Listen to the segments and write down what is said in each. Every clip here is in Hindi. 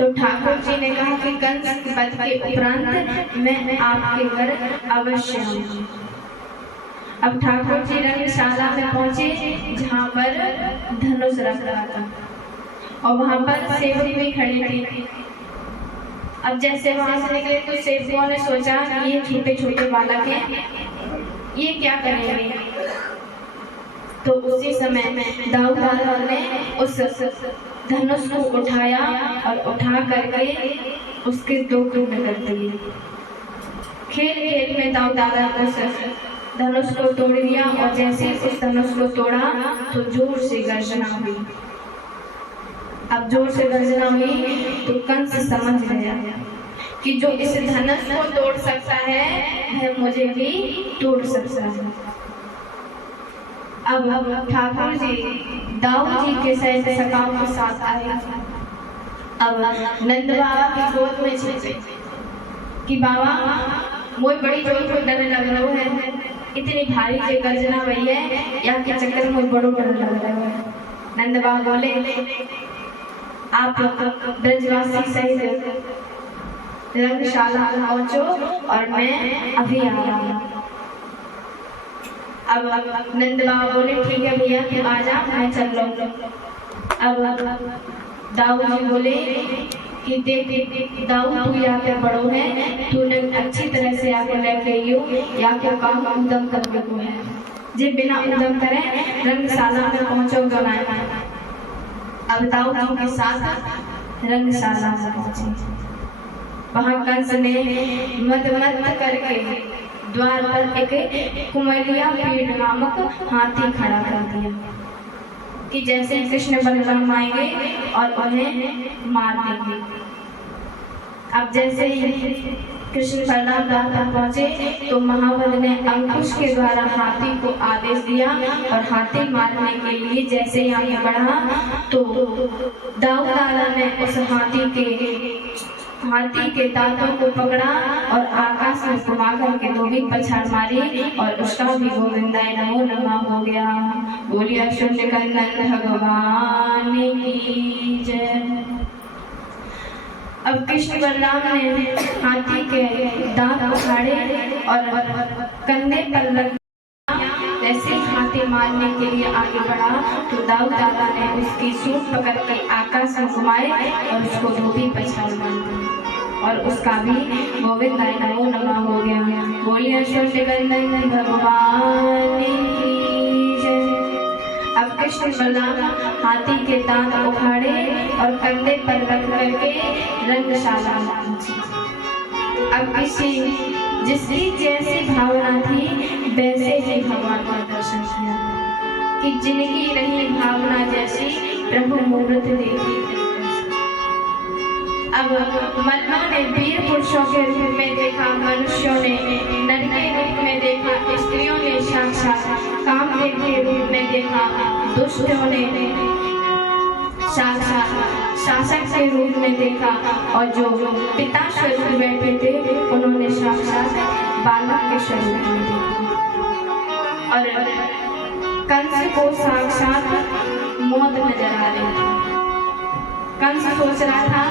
तो ठाकुर जी ने कहा कि कंस वध के उपरांत मैं आपके घर अवश्य आऊंगी। अब ठाकुर जी रंगशाला में पहुंचे जहाँ पर धनुष रख रहा था और वहां पर सेवक भी खड़े थे। अब जैसे वहां से निकले तो सेवकों ने सोचा कि ये छोटे छोटे बालक हैं, ये क्या करेंगे। तो उसी समय दाऊद राजा ने उस धनुष को उठाया और उठा करके उसके दो टुकड़े कर दिए। खेल खेल में दाऊद राजा उस धनुष को तोड़ दिया और जैसे उस धनुष को तोड़ा तो जोर से गर्जना हुई। अब जोर से गर्जना हुई तो कंस समझ गया कि जो इस धनुष को तोड़ सकता है वह मुझे भी तोड़ सकता है। अब ठाकुर जी दाऊद जी के सहित सखाओं के साथ आए। अब नंद बाबा की गोद में छिपे कि बाबा मुझे बड़ी जोर से डर लग रहा है, इतनी भारी से गर्जना हुई है या के चक्कर में मुझे बड़ो डर लग रहा है। नंद बाबा बोले आप ब्रजवासी सहित रंगशाला पहुंचो और मैं अभी आ रहा हूँ। अब नंद बाबा बोले ठीक है भैया तू आ जा, मैं चल रहा हूँ। अब दाऊद जी बोले कि देख दाऊद तू यहाँ पे बड़ो है, तूने अच्छी तरह से आके लेके आइयो, यहाँ के काम उदम करने को है, जे बिना उदम करे रंगशाला में पहुंचोगे ना। अब दाऊद जी के साथ रंगशाला में पहुंचे। वहां कंस ने मद करके द्वार पर एक कुमलिया पीड़ नामक हाथी खड़ा कर दिया कि जैसे कृष्ण बलराम आएंगे और उन्हें मार देंगे। अब जैसे ही कृष्ण बलराम द्वार पर पहुंचे तो महाबल ने अंकुश के द्वारा हाथी को आदेश दिया और हाथी मारने के लिए जैसे ही आगे बढ़ा तो दाऊद राजा ने उस हाथी के दांतों को पकड़ा और आकाश में घुमा करके दो भी पछाड़ मारी और उसका भी गोविंदाय नमो नमः हो गया। बोलिए शून्यकंदन भगवान की जय। अब कृष्ण बलराम ने हाथी के दांत उखाड़े और कंधे पर रख जैसे हाथी मारने के लिए आगे बढ़ा तो दाऊद दादा ने उसकी सूंड पकड़ के आकाश में घुमाए और उसको धोबी पछाड़ मारी और उसका भी गोविंदाय नमो नमः हो गया। बोलिए शून्यकंदन भगवान की जय। अब कृष्ण बलराम हाथी के दांत उखाड़े और कंधे पर रख करके रंगशाला में पहुंचे। अब जिसकी जैसी भावना थी वैसे ही भगवान का दर्शन किया कि जिनकी रही भावना जैसी प्रभु मूर्त देखी। अब मन्मथ ने वीर पुरुषों के रूप में देखा, मनुष्यों ने नर के रूप में देखा, स्त्रियों ने साक्षात कामदेव के रूप में देखा, दुष्टों ने साक्षात शासक के रूप में देखा और जो पिता स्वरूप बैठे थे उन्होंने साक्षात बालक के स्वरूप में देखा। और कंस को साक्षात मौत नजर आ रही थी। कंस सोच रहा था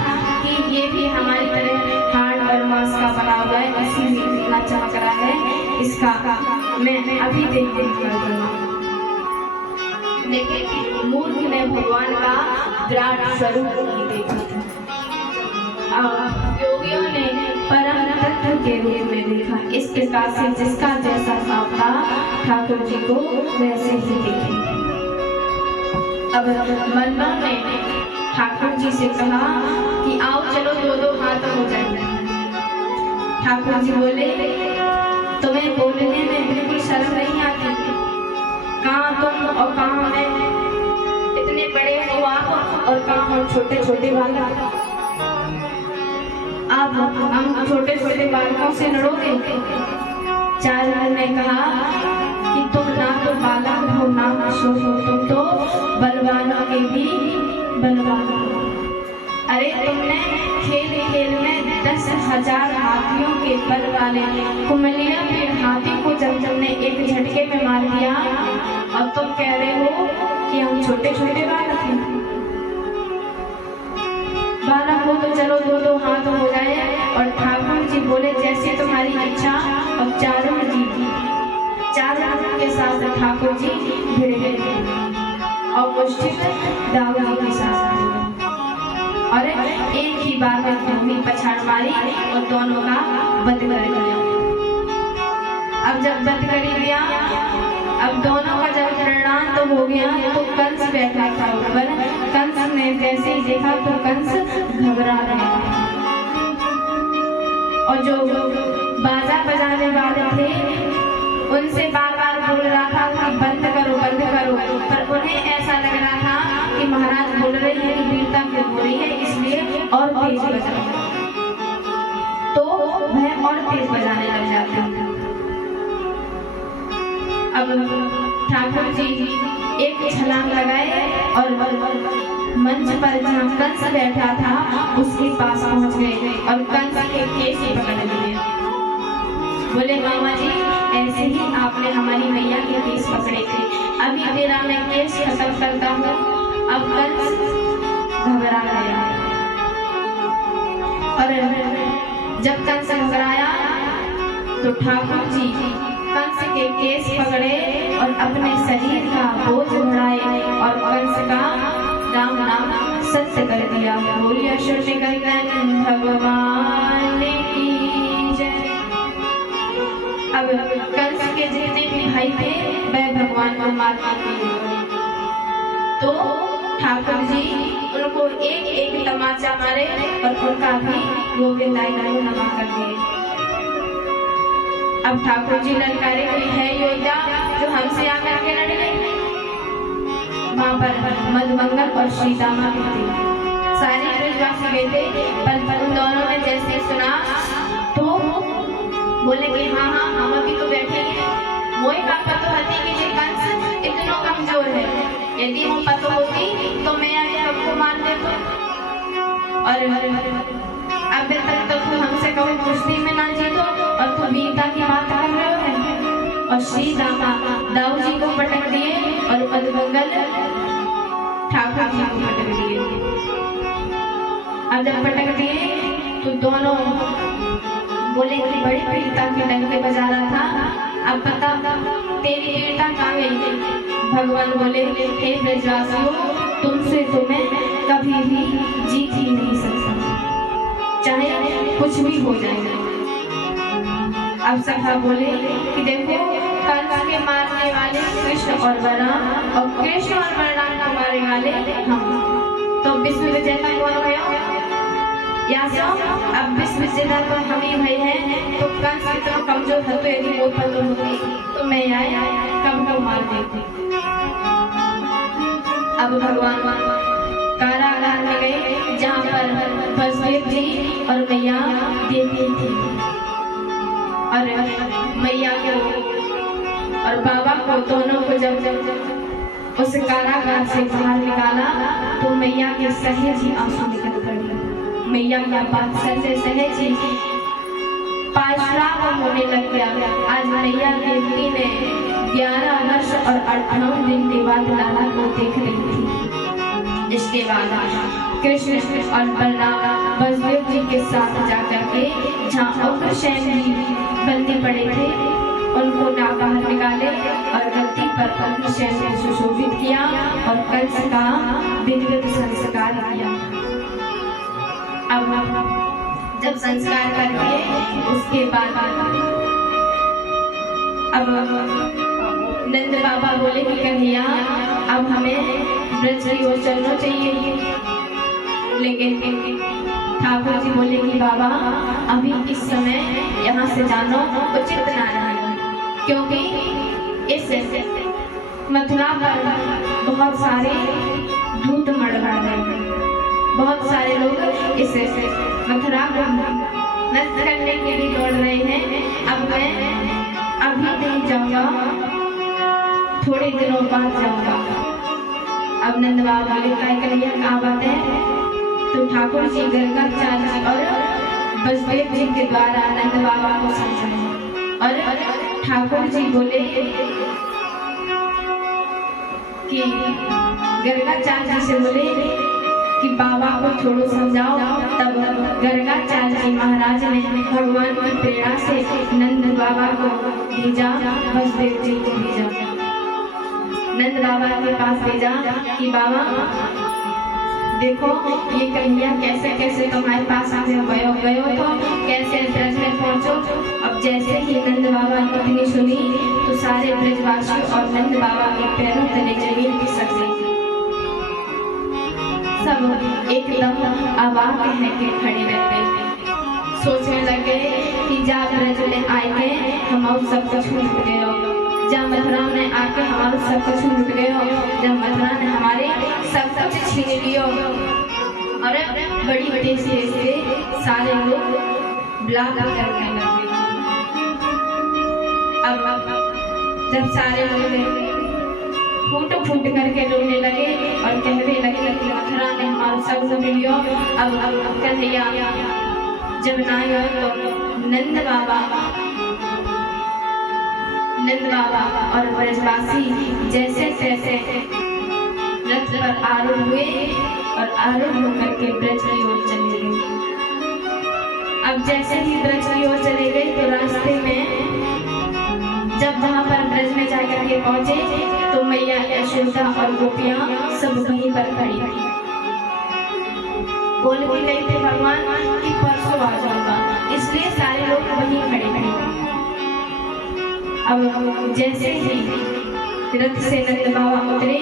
कि ये भी हमारी तरह हाड़ और मांस का बना हुआ है, इसीलिए इतना चमक रहा है, इसका मैं अभी देख कर दूंगा। लेकिन मूर्ख ने भगवान का विराट स्वरूप नहीं देखा था। योगियों ने परम तत्व के रूप में देखा। इस प्रकार से जिसका जैसा भाव था ठाकुर जी को वैसे ही देखे। अब मन्मथ ने ठाकुर जी से कहा कि आओ चलो दो दो हाथ हो जाए। ठाकुर जी बोले तुम्हें बोलने में बिल्कुल शर्म नहीं आती? कहाँ तुम और कहाँ मैं? इतने बड़े हो आप और कहाँ हम छोटे छोटे बालक। अब हम छोटे छोटे बालकों से लड़ोगे? चारण ने कहा कि तुम ना तो बालक हो ना किशोर हो, तुम तो बलवानों के भी बलवान हो। अरे तुमने खेल खेल में 10,000 हाथियों के बल वाले कुमलिया के हाथी को जब तुमने एक झटके में मार दिया और तुम कह रहे हो कि हम छोटे छोटे बालक हैं। बालक हो तो चलो दो दो हाथ हो जाए। और ठाकुर जी बोले जैसे तुम्हारी इच्छा। और चारों के साथ ठाकुर जी भिड़ गए और मुष्टि दाऊ जी के साथ और एक ही बार में भूमि पछाड़ मारी और दोनों का बंद कर दिया। अब जब बंद कर दिया, अब दोनों का जब प्रणाम तो हो गया तो कंस बैठा था ऊपर। कंस ने जैसे ही देखा तो कंस घबरा गया और जो बाजा बजाने वाले थे उनसे बार बार बोल रहा था कि बंद करो बंद करो, पर उन्हें ऐसा लग रहा था कि महाराज बोल रहे हैं कि वीरता क्यों हो रही है, इसलिए और तेज बजाओ। तो वह और तेज बजाने लग जाते हैं। अब ठाकुर जी एक छलांग लगाए और मंच पर जहाँ कंस बैठा था उसके पास पहुंच गए और कंस के केस पकड़ लिए। बोले मामा जी ऐसे ही आपने हमारी मैया के केस पकड़े थे, अभी तेरा मैं केस खत्म करता हूँ। अब कंस घबरा गया और जब कंस घबराया तो ठाकुर जी कंस के केस पकड़े और अपने शरीर का बोझ उठाए और कंस का राम नाम सत्य कर दिया। बोलिए श्री कृष्ण भगवान की जय। अब कंस के जितने भी भाई थे वह भगवान को मारने के लिए तो ठाकुर जी उनको एक एक तमाचा मारे और उनका भी गोविंदाई नमा कर दिए। अब ठाकुर जी ललकारे कोई है योद्धा जो हमसे आकर के लड़े। वहां पर मधुमंगल और श्रीदामा भी थे, सारे ब्रजवासी गए थे। पर उन दोनों ने जैसे सुना तो बोले कि हाँ हाँ हम अभी तो बैठे हैं। मोई का पतो होती कि ये कंस इतना कमजोर है, यदि वो पतो होती तो मैं आगे सबको मार देता। और अब तक तो तू हमसे कहो कुश्ती में ना जीतो और तू वीरता की बात कर रहे हो। और श्री दाऊ जी को पटक दिए और मधुमंगल ठाकुर जी को पटक दिए। अब जब पटक दिए तो दोनों बोले कि बड़ी वीरता के डंके बजा रहा था, अब बता तेरी वीरता कहाँ गई। भगवान बोले हे ब्रजवासियों तुमसे तो मैं कभी भी जीत ही नहीं सकता, चाहे कुछ भी हो जाए। अब सखा बोले कि देखो कंस के मारने वाले कृष्ण और बलराम और कृष्ण और बलराम को मारने वाले हम, तो विश्व विजेता कौन भयो? यासो अब विश्व विजेता तो हम ही भाई हैं। तो कंस इतना कमजोर है तो यदि वो पतो होती तो मैं आया कब को मार देती। अब भगवान कारागार में गए जहाँ पर वसुदेव जी और मैया देवी थी और मैया को और बाबा को दोनों को जब उस कारागार से बाहर निकाला तो मैया के सहेज ही आंसू निकल पड़े। मैया का वात्सल्य सहेज ही पाशराग होने लग गया। आज मैया देवी ने 11 वर्ष और 58 दिन के बाद लाला को देख रही थी। इसके बाद कृष्ण और बलराम वसुदेव जी के साथ जाकर के जहाँ उग्रसेन जी बंदी पड़े थे उनको ना बाहर निकाले और गद्दी पर उग्रसेन को सुशोभित किया और कंस का विधिवत संस्कार किया। अब जब संस्कार कर दिए उसके बाद अब नंद बाबा बोले कि कन्हैया अब हमें ब्रज की ओर चलना चाहिए। लेकिन ठाकुर जी बोले कि बाबा अभी इस समय यहाँ से जाना उचित ना रहेगा, क्योंकि इस मथुरा पर बहुत सारे धूत मड़वा रहे हैं, बहुत सारे लोग इस मथुरा को नष्ट करने के लिए दौड़ रहे हैं। अब मैं अभी नहीं जाऊंगा, थोड़े दिनों बाद जाऊंगा। अब नंद बाबा बोले कन्हैया कहाँ बात है? तो ठाकुर जी गर्गाचार्य और वसुदेव जी के द्वारा नंद बाबा को समझाया और ठाकुर जी बोले कि गर्गाचार्य से बोले कि बाबा को थोड़ा समझाओ। तब गर्गाचार्य जी महाराज ने भगवान की प्रेरणा से नंद बाबा को भेजा, वसुदेव जी को भेजा। नंद बाबा के पास भेजा कि बाबा देखो ये कन्हैया कैसे कैसे तुम्हारे पास गयो तो कैसे ब्रज में पहुंचो। अब जैसे ही नंद बाबा की कथनी सुनी तो सारे ब्रजवासी और नंद बाबा के पैरों तले जमीन खिसक गई। सब एकदम अवाक है के खड़े रह गए, सोचने लगे कि जा ब्रज में आए हैं हम और सब कुछ लूट गए हो, जब मथुरा में आके हमारे सब कुछ लूट गए हो, जब मथुरा ने हमारे सब कुछ छीन लियो। और बड़ी तेज से सारे लोग ब्लाक करने लगे। अब जब सारे लोग फूट फूट करके रोने लगे और कहने लगे कि मथुरा ने हमारा सब लूट लियो। अब कन्हैया जब ना आए तो नंद बाबा और ब्रजवासी जैसे तैसे रथ पर आरूढ़ हुए और आरूढ़ होकर के ब्रज की ओर चले गए। अब जैसे ही ब्रज की ओर चले गए तो रास्ते में जब वहां पर ब्रज में जाकर के पहुंचे तो मैया यशोदा और गोपियां सब वहीं पर खड़ी थी। बोल भी गई थे भगवान कि परसों आ जाऊंगा, इसलिए सारे लोग वहीं खड़े थे। अब जैसे ही रथ से नंद बाबा उतरे,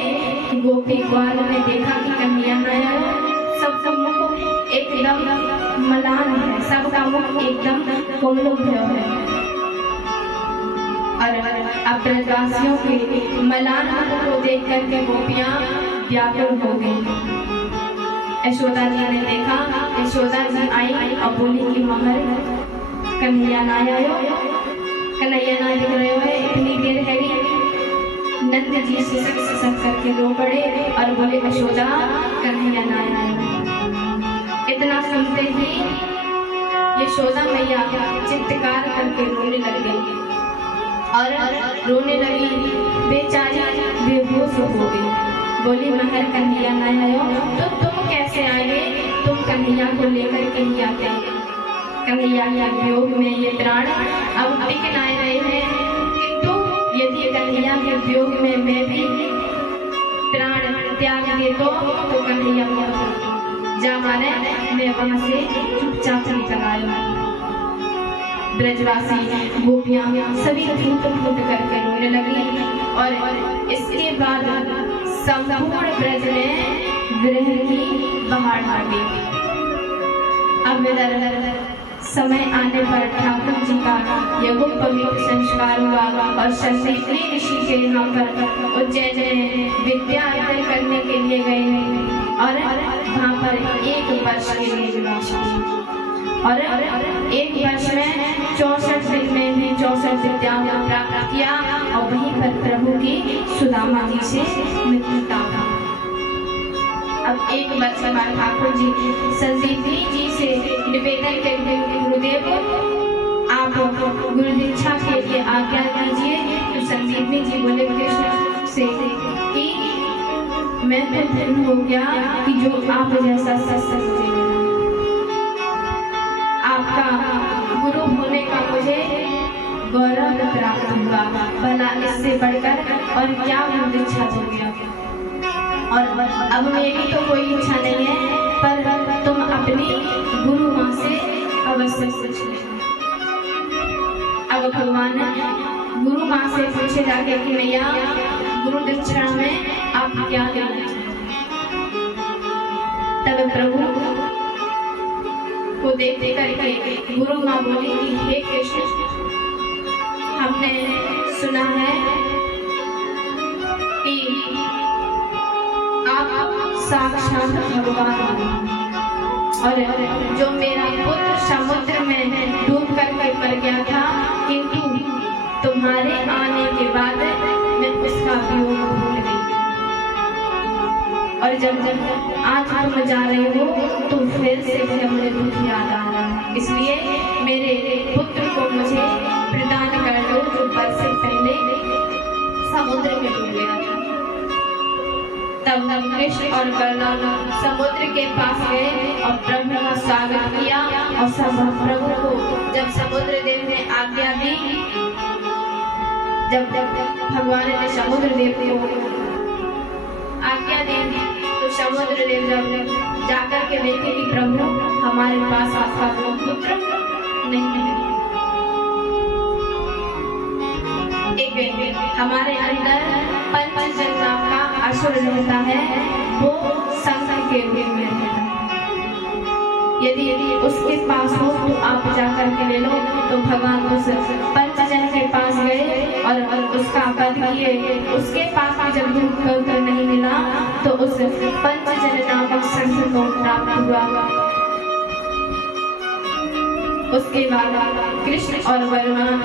गोपी ग्वाल ने देखा कि कन्हैया आया, सबका मुख एकदम मलान है, सबका मुख एकदम कोमल है। और अब ब्रजवासियों के मलान को देख करके गोपियां व्याकुल हो गई। यशोदा जी ने देखा, यशोदा जी आई और बोली कि मगर कन्हैया ना आयो, कन्हैया ना दिख रहे हो, इतनी देर है। नंद जी सिसक करके रो पड़े और बोले यशोदा कन्हैया ना आया। इतना सुनते ही यशोदा मैया चित्कार करके रोने लग गई और रोने लगी, बेचारी बेहोश हो गई। बोली मगर कन्हैया ना आयो तो तुम कैसे आए, तुम कन्हैया को लेकर कहीं आते। कन्हैया के वियोग में ये प्राण अब टिक ना रहे हैं, किंतु यदि कन्हैया के वियोग में मैं भी प्राण त्याग दे तो कन्हैया जा मारे मैं वहां से चुपचाप निकल आया। ब्रजवासी गोपियां सभी फूट फूट करके रोने लगी और इसके बाद संपूर्ण ब्रज में विरह की बहार आ गई। अब समय आने पर ठाकुर जी का यज्ञ पवित्र संस्कार हुआ और संदीपनी ऋषि के यहाँ पर उज्जैन में विद्या अर्जन करने के लिए गए और वहाँ पर 1 वर्ष के लिए निवास किया और 1 वर्ष में 64 दिन में भी 64 विद्याओं को प्राप्त किया और वहीं पर प्रभु की सुदामा जी से मित्रता। अब 1 वर्ष बाद ठाकुर जी संदीपनी जी से निवेदन करते हुए गुरुदेव आप गुरु दीक्षा के लिए आज्ञा दीजिए। तो संदीपनी जी बोले कृष्ण से कि मैं तो धन्य हो गया कि जो आप जैसा सत्संग, आपका गुरु होने का मुझे गौरव प्राप्त हुआ, भला इससे बढ़कर और क्या गुरु दीक्षा हो गया। और अब मेरी तो कोई इच्छा नहीं है, पर तुम अपनी गुरु माँ से अवश्य पूछ लेना। अब भगवान गुरु माँ से पूछे जाके कि मैया गुरु दीक्षा में आप क्या देना चाहते। तब प्रभु को देख करके गुरु माँ बोली कि हे कृष्ण, हमने सुना है कि आप साक्षात भगवान और जो मेरा पुत्र समुद्र में डूब करके मर गया था, किंतु तुम्हारे आने के बाद मैं उसका वियोग भूल गई और जब आज तुम जा रहे हो तो फिर से मुझे दुख याद आ रहा है, इसलिए मेरे पुत्र को मुझे प्रदान कर दो जो वर्ष से पहले समुद्र में डूब गया था। तब कृष्ण और बलराम समुद्र के पास गए और प्रभु का स्वागत किया। और सब प्रभु को जब समुद्र देव ने आज्ञा दी, जब भगवान ने समुद्र देव को आज्ञा दी तो समुद्र देव जब जाकर के देखे कि प्रभु हमारे पास आपका पुत्र नहीं है। एक हमारे अंदर पंचजन नाम का असुर रहता है, वो संत के रूप में रहता है। यदि उसके पास हो तो आप जाकर के ले लो। तो भगवान उस पंचजन के पास गए और उसका वध किए। उसके पास भी जब पुत्र नहीं मिला तो उस पंचजन नामक संत को प्राप्त हुआ। उसके बाद कृष्ण और बलराम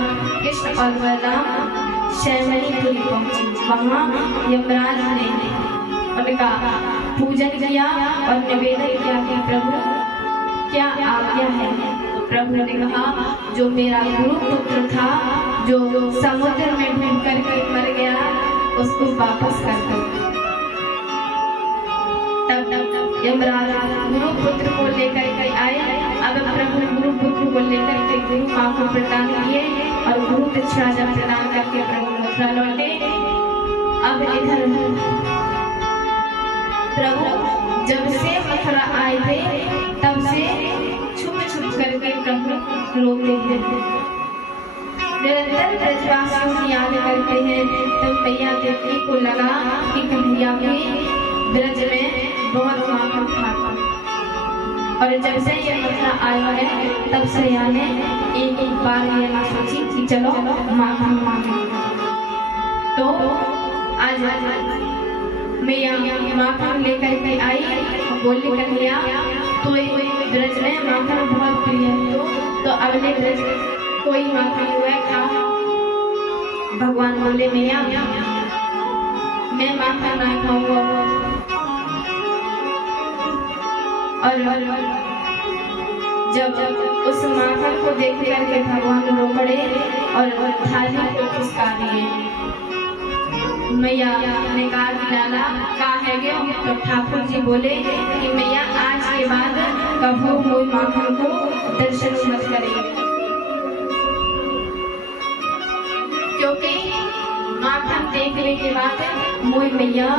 शैमनीपुरी पहुंचे। वहाँ यमराज ने उनका पूजन किया और निवेदन किया कि प्रभु क्या आज्ञा है। तो प्रभु ने कहा, जो मेरा गुरु पुत्र था, जो समुद्र में डूब करके मर गया, उसको वापस कर दो। तब यमराज गुरु पुत्र को लेकर के आए। अब प्रभु गुरु पुत्र को लेकर के गुरु माँ को प्रदान किए और गुरु दक्षिणा जब प्रदान करके प्रभु मथुरा लौटे। अब इधर प्रभु जब से मथुरा आए थे तब से छुप छुप करके प्रभु रोते हैं, निरंतर ब्रजवासियों की याद करते हैं। तब मैया देवी को लगा कि कन्हैया भी ब्रज में बहुत माखन खाता। और जब से ये मथुरा आया है तब से याने एक बार ये ना सोची कि चलो माखन मांगे। तो आज मैया माखन लेकर के आई, बोली कन्हैया तो ब्रज में माखन बहुत प्रिय है, तो अगले ब्रज कोई माखन हुआ खा। भगवान बोले मैया मैं माखन ना खाऊंगा। और जब उस माखन को देख करके भगवान रो पड़े और थाली को खिसका दिए। मैया ने कहा कि लाला कहाँ है गए? तो ठाकुर जी बोले कि मैया आज के बाद कभू कोई माखन को दर्शन मत करें, क्योंकि माखन देखने के बाद मोई मैया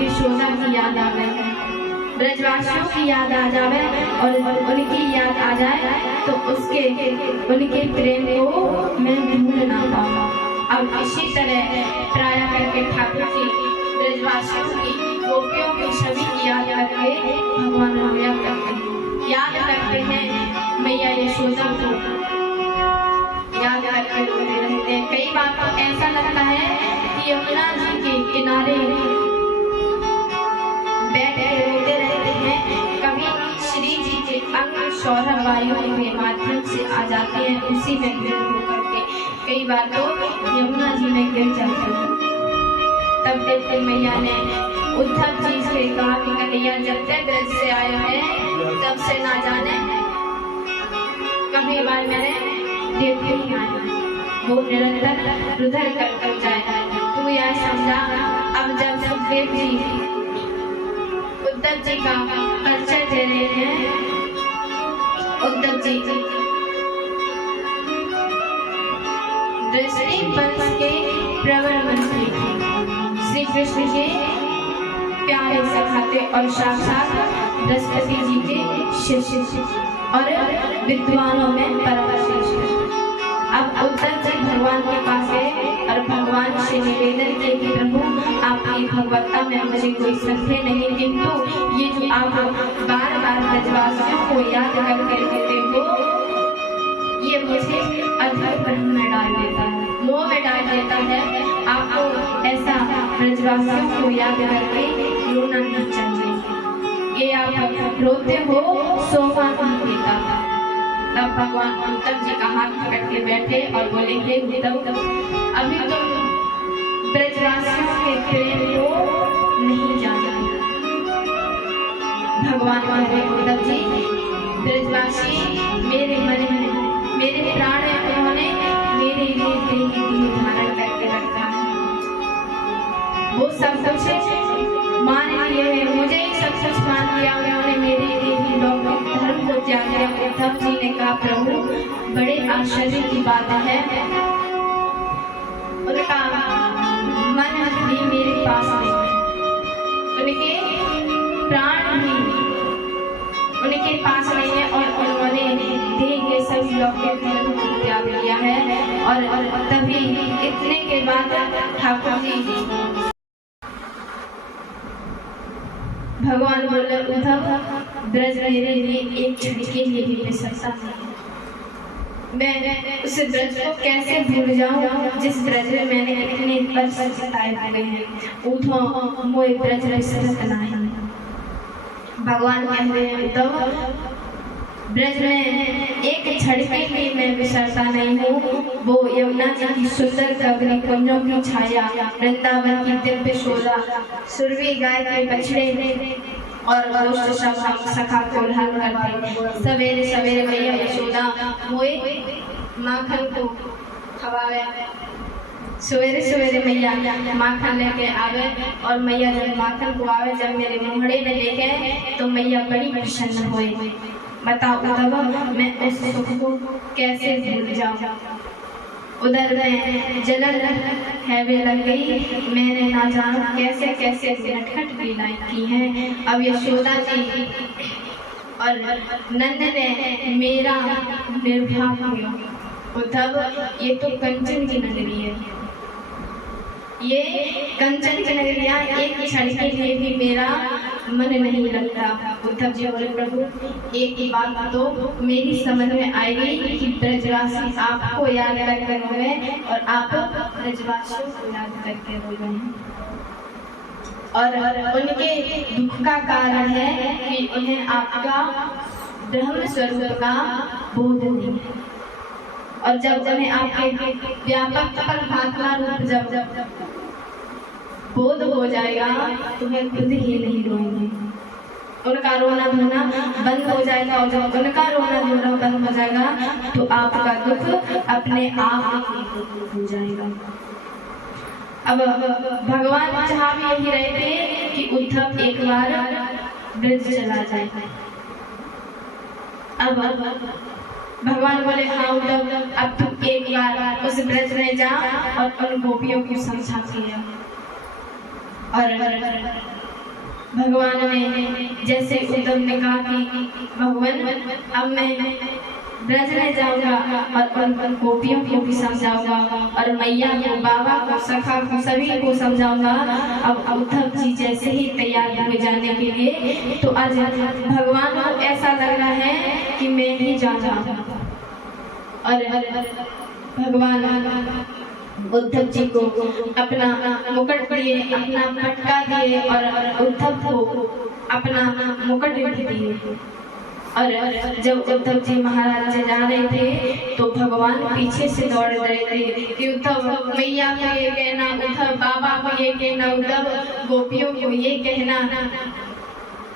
यशोदा की याद आ गई, ब्रजवासियों की याद आ जाए और उनकी याद आ जाए तो उनके प्रेम को मैं भूल ना पाऊंगा। अब इसी तरह प्राय करके ठाकुर जी ब्रजवासियों की गोपियों की सभी की याद करके भगवान याद करते हैं। मैया यशोदा को याद करके रोते रहते हैं। कई बार तो ऐसा लगता है कि यमुना जी के किनारे बैठ के रोते रहते हैं। कभी श्री जी के अंग सौरभ वायु के माध्यम से आ जाते हैं, उसी में गिर होकर के कई बार तो यमुना जी में गिर जाते हैं। तब देखते मैया ने उद्धव जी से कहा कि कन्हैया जब से ब्रज से आया है तब से ना जाने कभी बार मैंने देखे ही आया, वो निरंतर रुदर कर जाए। तू यह समझा। अब जब सुखदेव जी उद्धव जी का परिचय दे रहे हैं, उद्धव जी दृष्टि वंश के प्रवर मंत्री श्री कृष्ण के प्यारे सखाते और साक्षात बृहस्पति जी के शिष्य और विद्वानों में परम श्रेष्ठ। अब उद्धव जी भगवान के पास गए और भगवान से निवेदन किए कि प्रभु आपकी भगवत्ता में मुझे कोई संदेह नहीं, किंतु ये जो आप बार बार ब्रजवासियों को याद करके देते हो ये मुझे अधर ब्रह्म में डाल देता है, मोह में डाल देता है। आपको ऐसा ब्रजवासियों को याद करके रोना नहीं चाहिए, ये आप रोते हो शोभा नहीं देता। तब भगवान उद्धव जी का हाथ पकड़ के बैठे और बोले हे उद्धव, अभी तुम ब्रजवासियों के प्रेम को नहीं जानते। भगवान कहे उद्धव जी ब्रजवासी मेरे मन में, मेरे प्राण में, उन्होंने मेरे लिए देह धारण करके रखा है। वो सब कुछ मान लिए है, मुझे ही सब कुछ मान लिया, उन्होंने मेरे लिए लौकिक त्याग दिया। उद्धव जी ने कहा प्रभु बड़े आश्चर्य की बात है, उनका मन भी मेरे पास नहीं है, उनके प्राण भी उनके पास नहीं है और उन्होंने देह के सभी लौकिक धर्म को त्याग दिया है। और तभी इतने के बाद ठाकुर जी भगवान बोले उद्धव ब्रज मेरे लिए एक क्षण के लिए भी मिल सकता नहीं, मैं उस ब्रज को कैसे भूल जाऊं जिस ब्रज में मैंने इतने वर्ष बिताए हुए हैं। उद्धव मोए ब्रज विसरत नहीं। भगवान कह रहे हैं उद्धव ब्रज में एक क्षण के लिए मैं विसरता नहीं हूँ। वो यमुना जी की सुंदर कबरी कुंजों की छाया, वृंदावन की दिव्य शोभा, सुरभि गाय के बछड़े और गोष्ठ सखा कोलाहल करते। सवेरे सवेरे मैया यशोदा मोए माखन को खवावे। सवेरे सवेरे मैया माखन लेके आवे और मैया जब माखन को आवे, जब मेरे मुहड़े में लेके तो मैया बड़ी प्रसन्न हुए। बताओ उद्धव मैं उस सुख को कैसे भूल जाऊं। उधर में जलन है वे लग गई, मैंने ना जाना कैसे कैसे नटखट लीलाएं की हैं। अब यशोदा जी और नंद ने मेरा निर्वाह किया। उद्धव ये तो कंचन की नगरी है, ये कंचन की नगरिया एक क्षण के लिए भी मेरा मन नहीं लगता। उद्धव जी बोले प्रभु एक ही बात तो मेरी समझ में आएगी कि ब्रजवासी आपको याद करके रोए और आप ब्रजवासियों को याद करके रोए हैं। और उनके दुख का कारण है कि उन्हें आपका ब्रह्म स्वरूप का बोध नहीं है। और जब उन्हें आपके व्यापक परमात्मा रूप जब बोध हो जाएगा तो वे खुद ही नहीं रोएंगे, उनका रोना धोना बंद हो जाएगा। और जब उनका रोना धोना बंद हो जाएगा तो आपका दुख अपने आप हो जाएगा। अब भगवान जहाँ भी यही रहे थे कि उद्धव एक बार ब्रज चला जाए। अब भगवान बोले हाँ उद्धव अब तुम एक बार उस ब्रज में जा और उन गोपियों को समझा के। और भगवान ने जैसे उद्धव ने कहा कि भगवान अब मैं ब्रज में जाऊंगा और उन गोपियों को भी समझाऊंगा और मैया को, बाबा को, सखा को, सभी को समझाऊंगा। अब उद्धव जी जैसे ही तैयार हुए जाने के लिए तो आज भगवान को ऐसा लग रहा है कि मैं ही जाऊंगा। और भगवान उद्धव जी को अपना मुकुट दिए, अपना पटका दिए और उद्धव को अपना मुकुट भी दिए। और जब उद्धव जी महाराज जा रहे थे तो भगवान पीछे से दौड़ रहे थे कि उद्धव मैया को ये कहना, उद्धव बाबा को ये कहना, उद्धव गोपियों को ये कहना।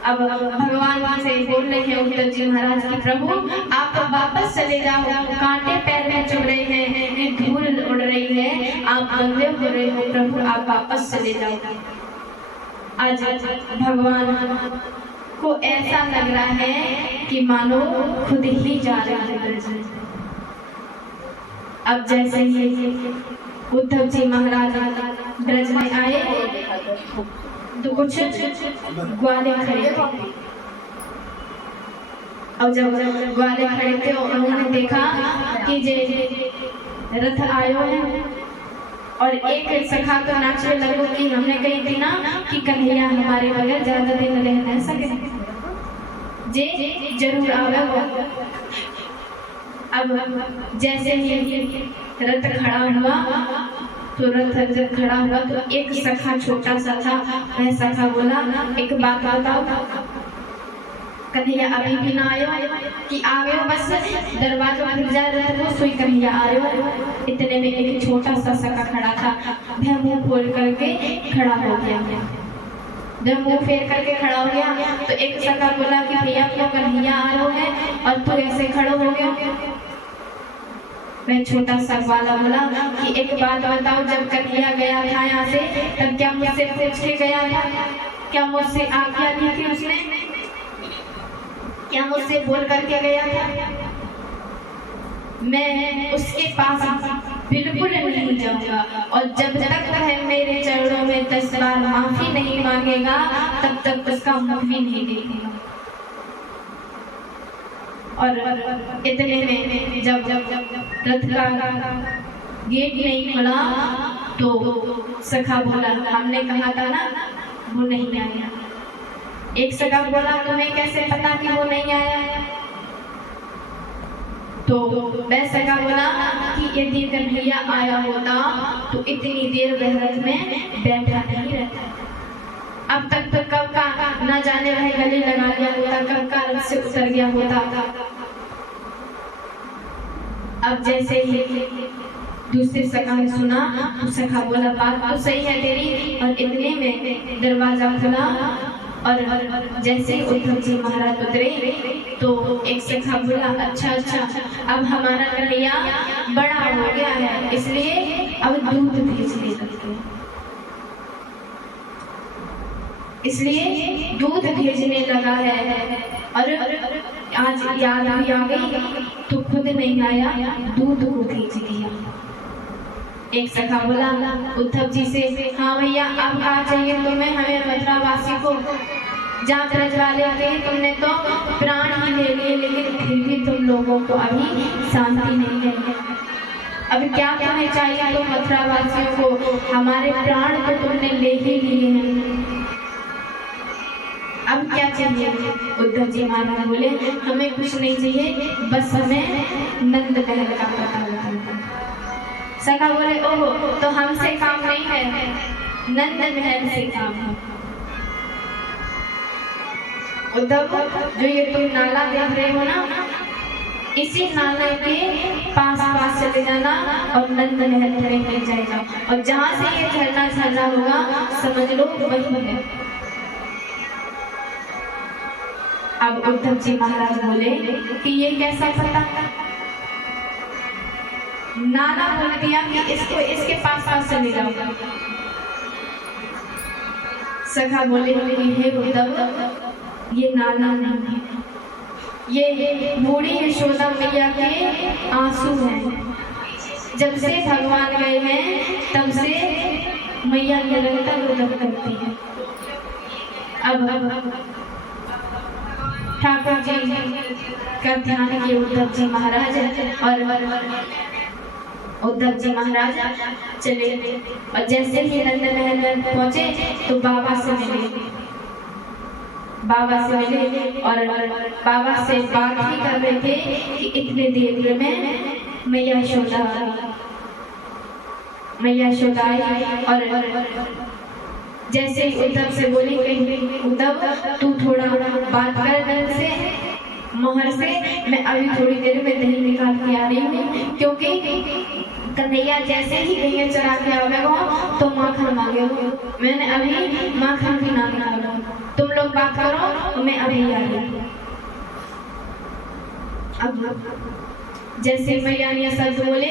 अब भगवान से बोल रहे हैं उद्धव जी महाराज की प्रभु आप वापस चले जाओ, कांटे पैर में चुभ रहे हैं, धूल उड़ रही है, आप गंदे हो रहे हो प्रभु, आप वापस चले जाओ। आज भगवान को ऐसा लग रहा है कि मानो खुद ही जा रहा है ब्रज में। अब जैसे ही उद्धव जी महाराज ब्रज में आए तो कुछ ग्वाले खड़े थे। और जब ग्वाले खड़े थे और उन्होंने देखा कि जे रथ आयो है और एक सखा तो नाचने लगो कि हमने कही थी ना कि कन्हैया हमारे बगैर ज्यादा दिन रह न सके, जे जरूर आवे। अब जैसे ही रथ खड़ा हुआ तो रथ जब खड़ा हुआ तो एक सखा छोटा सा था, वह सखा बोला एक बात बताओ कन्हैया अभी भी ना आयो कि आवे बस दरवाजा खुल जाए रथ को सोई कन्हैया आयो। इतने में एक छोटा सा सखा खड़ा था, वह मुंह खोल करके खड़ा हो गया। जब मुंह फेर करके खड़ा हो गया तो एक सखा बोला कि भैया क्यों कन्हैया आ रहा है और तू ऐसे खड़ा हो गया। मैं छोटा सा वाला बोला कि एक बात बताओ जब कन्हैया गया था यहाँ से तब क्या मुझसे पूछ के गया था, क्या मुझसे आज्ञा दी थी उसने? क्या मुझसे बोल करके गया था? मैं उसके पास बिल्कुल नहीं जाऊंगा, और जब तक वह मेरे चरणों में 10 बार माफी नहीं मांगेगा तब तक उसका मुंह भी नहीं देखेगा। और इतने में जब रथ का गेट नहीं खुला तो सखा बोला, हमने कहा था ना वो नहीं आया। एक सखा बोला, तुम्हें कैसे पता कि वो नहीं आया? तो वह सखा बोला कि यदि कन्हैया आया होता तो इतनी देर वह रथ में बैठा नहीं रहता। अब तक तो कब का न जाने वह गले लगा लिया होता, कब का रथ से उतर गया होता। अब जैसे ही दूसरे सखा ने सुना तो सखा बोला, बात तो सही है तेरी। और इतने में दरवाजा खुला और जैसे उद्धव जी महाराज उतरे तो एक सखा बोला, अच्छा अब हमारा कन्हैया बड़ा हो गया है, इसलिए अब दूध भेजने लगते हैं, इसलिए दूध भेजने लगा है। और आज याद भी आ गई तो खुद नहीं आया, दूध को भेज दिया। एक सखा बोला उद्धव जी से, हाँ भैया अब कहा चाहिए तुम्हें हमें मथुरा वासी को? जहाँ ब्रजवा लेते तुमने तो प्राण ही ले लिए, लेकिन फिर भी तुम लोगों को अभी शांति नहीं है। अभी क्या कहना चाहिए तो मथुरा वासियों को? हमारे प्राण को तुमने ले ही लिए हैं, अब क्या चाहिए? उद्धव जी महाराज बोले, हमें कुछ नहीं चाहिए, बस हमें नंद महल का पता लगाना। सखा बोले, ओहो तो हमसे काम नहीं है, नंद महल से काम है। उद्धव, जो ये तुम नाला देख रहे हो ना, इसी नाले के पास चले जाना और नंद महल में मिल जाएगा, और जहाँ से ये झरना होगा समझ लो वही है। अब उद्धव जी महाराज बोले कि ये कैसा पता? नाना बोल दिया कि इसको इसके पास चले जाओ। सखा बोले, हे उद्धव ये नाना नहीं है, ये बूढ़ी यशोदा मैया के आंसू हैं। जब से भगवान गए हैं तब से मैया निरंतर रोदन करती है। अब ठाकुर जी का ध्यान किए उद्धव जी महाराज, और उद्धव जी महाराज चले। और जैसे ही नंद महल में पहुंचे तो बाबा से मिले और बाबा से बात ही कर रहे थे कि इतने देर में मैया यशोदा आई। और जैसे ही उद्धव से बोली, उद्धव तू थोड़ा बात कर नंद से, मोहर से, मैं अभी थोड़ी देर में दही निकाल के आ रही हूँ, क्योंकि कन्हैया जैसे ही गैया चरा के आवेगा तो माखन मांगेगा, मैंने अभी माखन भी ना निकाला, तुम लोग बात करो, मैं अभी आ रही हूँ। अब जैसे मैया ने शब्द बोले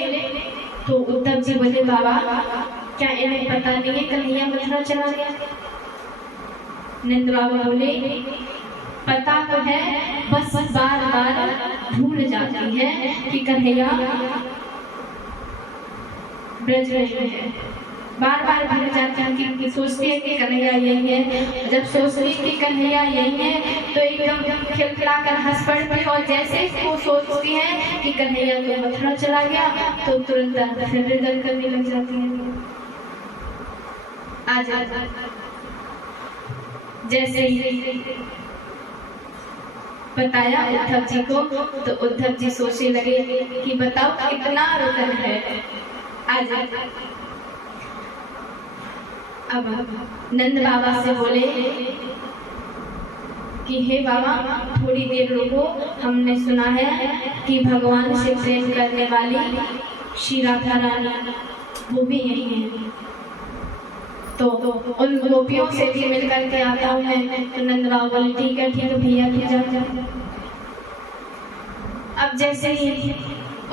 तो उद्धव जी बोले, बाबा क्या इन्हें पता नहीं है कन्हैया मथुरा चला गया? नंद बाबा बोले, पता तो है, बस बार भूल जाती है कि कन्हैया ब्रज में है, बार भूल जाती है कि सोचती है कि कन्हैया यही है। जब सोचती कि कन्हैया यही है तो एकदम खिलखिला कर हंस पड़ती, और जैसे ही वो सोचती है कि कन्हैया तो मथुरा चला गया तो तुरंत फिर रिदन करने लग जाती है। आज जैसे ही बताया उद्धव जी को तो उद्धव जी सोचने लगे कि बताओ कितना रुदन है आज। अब नंद बाबा से बोले कि हे बाबा थोड़ी देर रुको, हमने सुना है कि भगवान से प्रेम करने वाली श्री राधा रानी वो भी यही है, तो उन गोपियों से भी मिल करके आता हूँ मैं। तो नंद बाबा बोले, ठीक है भैया तू जा। अब जैसे ही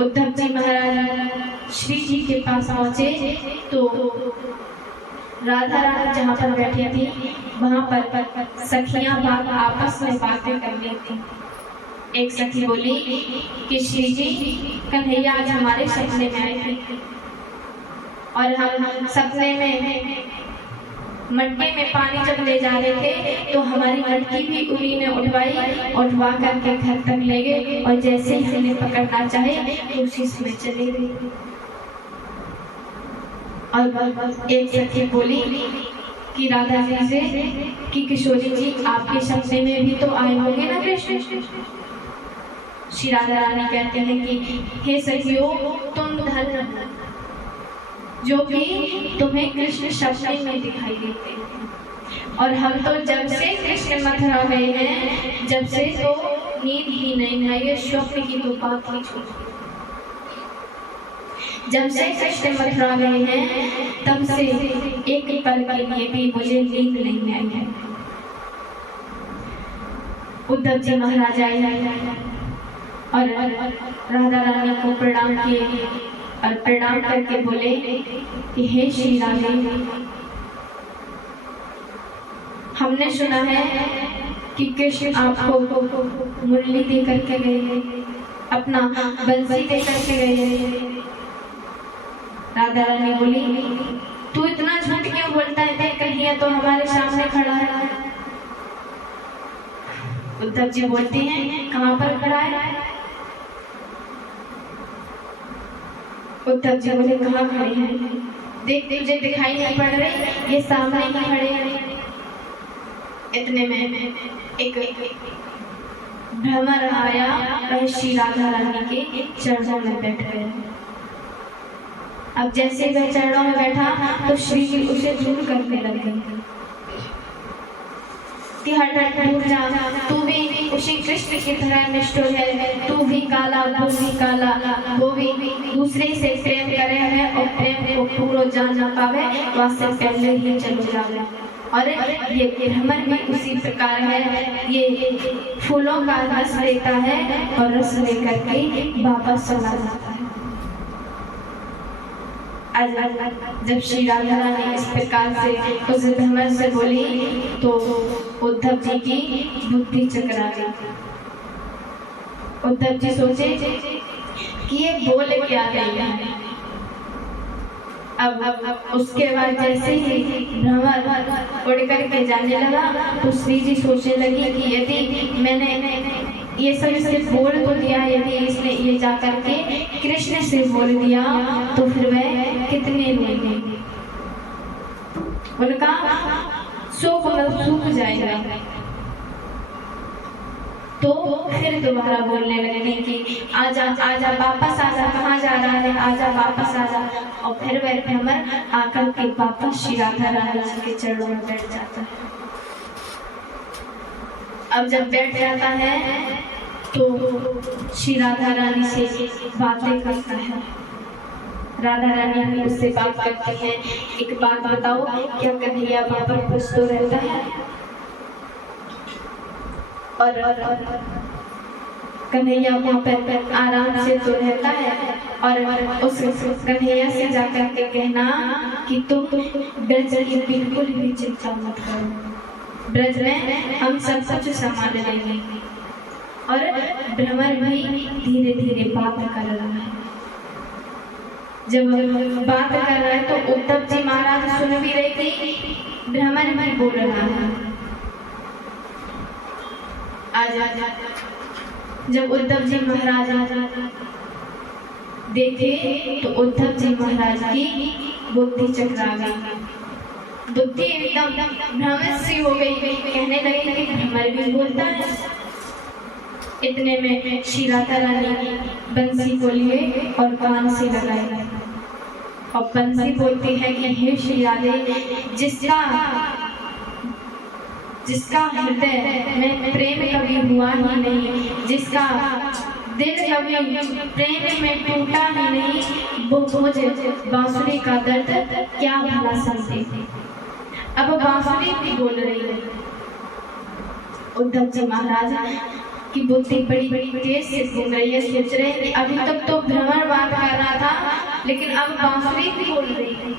उद्धव जी महाराज श्री जी के पास पहुंचे तो राधा रानी जहाँ पर बैठी थी वहाँ पर सखियां आपस में बातें कर रही थी। एक सखी बोली कि श्री जी कन्हैया आज हमारे सपने में आए थे और हम सपने में मटके में पानी जब ले जा रहे थे तो हमारी मटकी भी उन्हीं ने उठवा करके घर तक ले गए और जैसे ही हमने पकड़ना चाहे उसी में चले गए। और एक सखी बोली कि राधा जी से कि किशोरी जी आपके सपने में भी तो आए होंगे ना कृष्ण। श्री राधा रानी कहते हैं कि हे सखियों तुम धन्य जो कि तुम्हें कृष्ण सपने में दिखाई देते हैं और हम तो जब से कृष्ण मथुरा गए हैं जब से तो नींद ही नहीं आई है, स्वप्न की तो बात ही छोड़। जब से कृष्ण मथुरा गए हैं तब से एक पल के लिए भी मुझे नींद नहीं आई है। उद्धव जी महाराज आए और राधा रानी को प्रणाम किए और प्रणाम करके बोले कि हे श्री राधे हमने सुना है कि कृष्ण आपको मुरली दे करके गए, अपना बंसी दे करके गए। राधा रानी बोली तू इतना झूठ क्यों बोलता है, कन्हैया तो हमारे सामने खड़ा है। उद्धव जी बोलते हैं कहाँ पर खड़ा है। उद्धव जी बोले कहाँ खड़े हैं, देख तुझे दिखाई नहीं पड़ रही, ये सामने ही खड़े हैं। इतने में एक भ्रमर आया, वह श्री राधा रानी के चरणों में बैठ गया। अब जैसे वह चरणों में बैठा तो श्री जी उसे दूर करने लगे कि हट हट दूर जा, तू भी उसी कृष्ण की तरह निष्ठुर है, तू भी काला वो भी काला, वो भी दूसरे से प्रेम करे है और प्रेम को पूरा जान ना पावे वासे पहले ही चलो जावे। और ये भ्रमर भी उसी प्रकार है, ये फूलों का रस लेता है और रस लेकर के वापस चला जाता है। जब श्री राधा रानी इस प्रकार से उस भ्रमर से बोली तो उद्धव जी की बुद्धि चकरा गई। उद्धव जी सोचे कि ये बोल क्या रही है। अब उसके बाद जैसे ही भ्रमर उड़ करके जाने लगा तो श्री जी सोचने लगी कि यदि मैंने ये सब इसे बोल तो दिया, यदि इसने ये जा करके कृष्ण से बोल दिया तो फिर वह कितने रोएंगे, उनका शोक सूख जाएगा। तो फिर दोबारा बोलने लगे कि आजा आजा वापस आजा, कहाँ जा रहा है, आजा वापस आजा। और फिर वह भ्रमर आकर के वापस श्री राधा रानी जी के चरणों में बैठ जाता है। अब जब बैठ जाता है तो श्री राधा रानी से बातें करता है। राधा रानी भी उससे बात करती है, एक बात बताओ क्या कन्हैया वहाँ पर खुश तो रहता है? और कन्हैया वहाँ पर आराम से तो रहता है। और उस कन्हैया से जाकर के कहना कि तुम ब्रज की बिल्कुल भी चिंता मत करो, ब्रज में हम सब कुछ संभाल लेंगे। और भ्रमर भी धीरे धीरे बात कर रहा है। जब बात कर रहा है तो उद्धव जी महाराज सुन भी रहे थे, भ्रमर भी बोल रहा है आजा। जब उद्धव जी महाराज देखे तो उद्धव जी महाराज की बुद्धि चकरा गई, बुद्धि एकदम भ्रमित सी हो गई। कहने लगे कि भ्रमर भी बोलता है। इतने में श्री राधा रानी बंसी को लिए और कान से लगाए और बंसी बोलती है कि हे श्री राधे, जिसका हृदय में प्रेम कभी हुआ ही नहीं, जिसका दिल कभी प्रेम में टूटा ही नहीं, वो मुझे बांसुरी का दर्द क्या भला समझे। अब बांसुरी भी बोल रही है। उद्धव जी महाराज की बुद्धि बड़ी तेज से घूम रही है, सोच रहे हैं कि अभी तक तो भ्रमर बात कर रहा था लेकिन अब बांसुरी भी बोल रही है।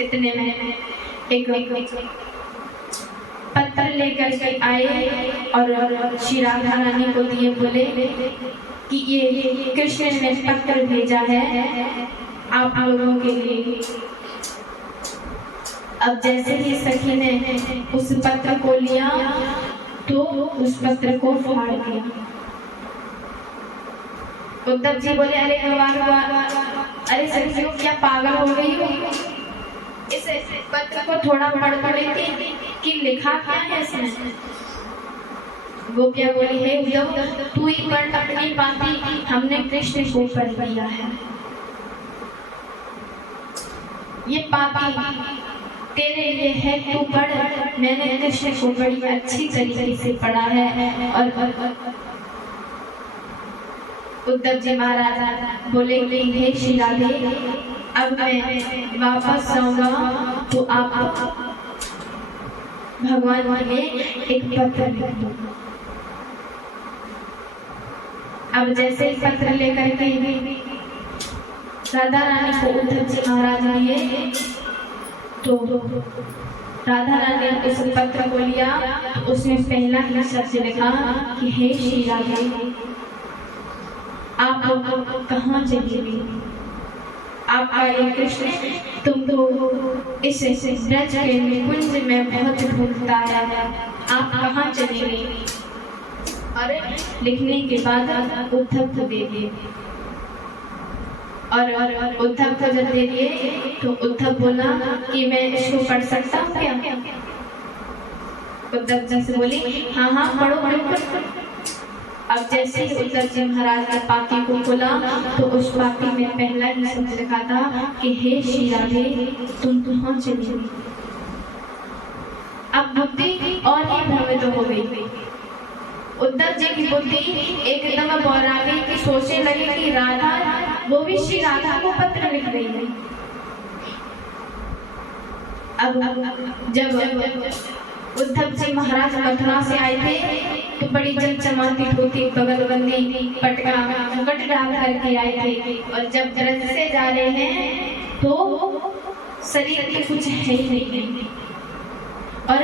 इतने में एक पत्र लेकर के आए और श्री राधा रानी को दिए, बोले कि ये कृष्ण ने पत्र भेजा है आप लोगों के लिए। अब जैसे ही सखी ने उस पत्र को लिया तो उस पत्र को फाड़ दिया। उद्धव जी बोले, अरे भगवान, अरे सखियों क्या पागल हो गई हो, इस पत्र को थोड़ा पढ़ तो लेती कि लिखा क्या है इसमें। गोपियां बोली, हे उद्धव तू ही पढ़ नहीं पाती, हमने कृष्ण को पढ़ लिया है। ये पापी तेरे लिए है, तू पढ़, मैंने कृष्ण को बड़ी अच्छी तरीके से पढ़ा है। और उद्धव जी महाराज बोले कि हे श्री राधे, अब मैं वापस आऊंगा तो आप भगवान के लिए एक पत्र लिख दो। अब जैसे ही पत्र लेकर के राधा रानी को उद्धव जी महाराज लिए तो राधा रानी ने उस पत्र को लिया, तो उसमें पहला ही शब्द लिखा कि हे श्री राधे, आप लोग कहाँ चली गई? आपका ये कृष्ण तुमको इस ब्रज के निकुंज में बहुत ढूंढता है, आप कहाँ चली गई? और लिखने के बाद उद्धव को दे दिए। और उद्धव को जब दे दिए तो उद्धव बोला कि मैं इसको पढ़ सकता हूँ क्या? उद्धव जी से बोली, हाँ हाँ पढ़ो पढ़ो। अब जैसे ही उद्धव जी महाराज ने पापी को खोला तो उस पापी में पहला ही शब्द लिखा था कि हे श्री राधे, तुम कहाँ चली गई? अब बुद्धि और ही भ्रमित हो गई। उद्धव जी की बुद्धि एकदम बौरा गई कि सोचने लगे कि राधा, वो भी श्री राधा को पत्र लिख रही है। अब जब उद्धव जी महाराज मथुरा से आए थे तो बड़ी चमचमाती धोती, बगलबंदी, पटका, मुकुट डाल करके आए थे। और जब ब्रज से जा रहे हैं तो शरीर में कुछ है ही नहीं और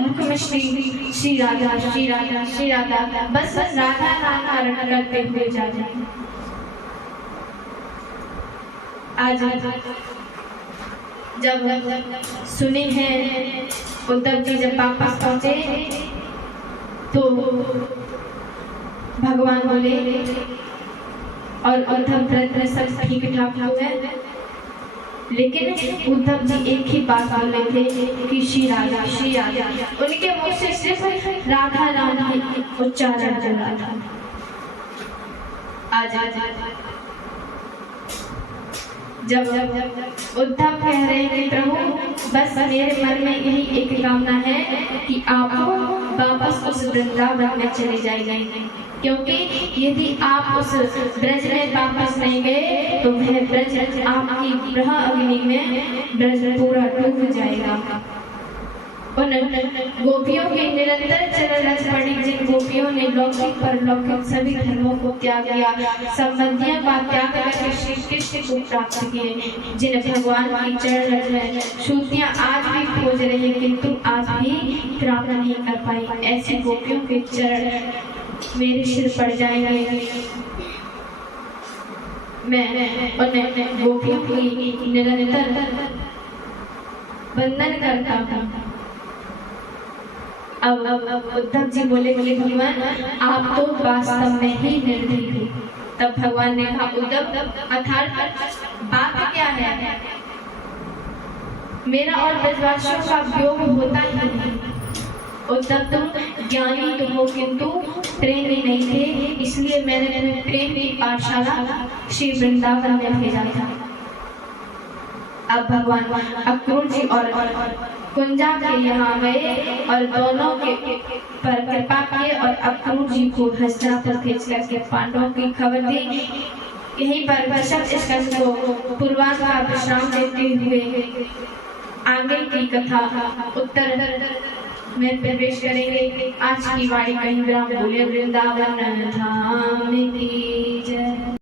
मुख में श्री राधा श्री राधा श्री राधा, बस राधा का नाम करते हुए जा रहे हैं। आज जब सुने हैं उद्धव जी जब वापस पहुंचे तो भगवान बोले और उद्धव व्रत में सब ठीक ठाक हो गए, लेकिन उद्धव जी एक ही बात बोले थे कि श्री राधा श्री राधा। उनके मुख से सिर्फ राधा नाम ही उच्चारण हो रहा था। आज जब उद्धव कह रहे हैं प्रभु, बस मेरे मन में यही एक कामना है कि आप वापस उस वृंदावन में चले जाइए, क्योंकि यदि आप उस ब्रज में वापस नहीं गए तो वह ब्रज आपकी ग्रह अग्नि में ब्रज पूरा डूब जाएगा। उन गोपियों की निरंतर चरण पड़ी, जिन गोपियों ने लौकिक परलौकिक सभी धर्मों को त्याग दिया, संबंधियों का त्याग करके श्री कृष्ण को प्राप्त किए, जिन भगवान की चरण में श्रुतियां आज भी खोज रही है किंतु आज भी प्राप्त नहीं कर पाई, ऐसी गोपियों के चरण मेरे सिर पड़ जाएंगे। मैं उन गोपियों की निरंतर वंदन करता हूँ। अब उद्धव जी बोले भगवान, आप तो वास्तव में ही निर्दयी थे। तब भगवान ने कहा, उद्धव अर्थात बात क्या है? मेरा और ब्रजवासियों का वियोग होता ही नहीं। उद्धव तुम ज्ञानी तो हो किंतु प्रेमी नहीं थे, इसलिए मैंने तुम्हें प्रेम की पाठशाला श्री वृंदावन में भेजा था। अब भगवान अक्रूर जी और कुंजा के यहाँ गए और दोनों के पर कृपा किए और अक्रूर जी को हस्तिनापुर भेज करके पांडवों की खबर दी। यहीं पर वशिष्ठ को पूर्वांश का विश्राम देते हुए आगे की कथा उत्तर में प्रवेश करेंगे। आज की वाणी कहीं विराम बोले वृंदावन धाम की जय।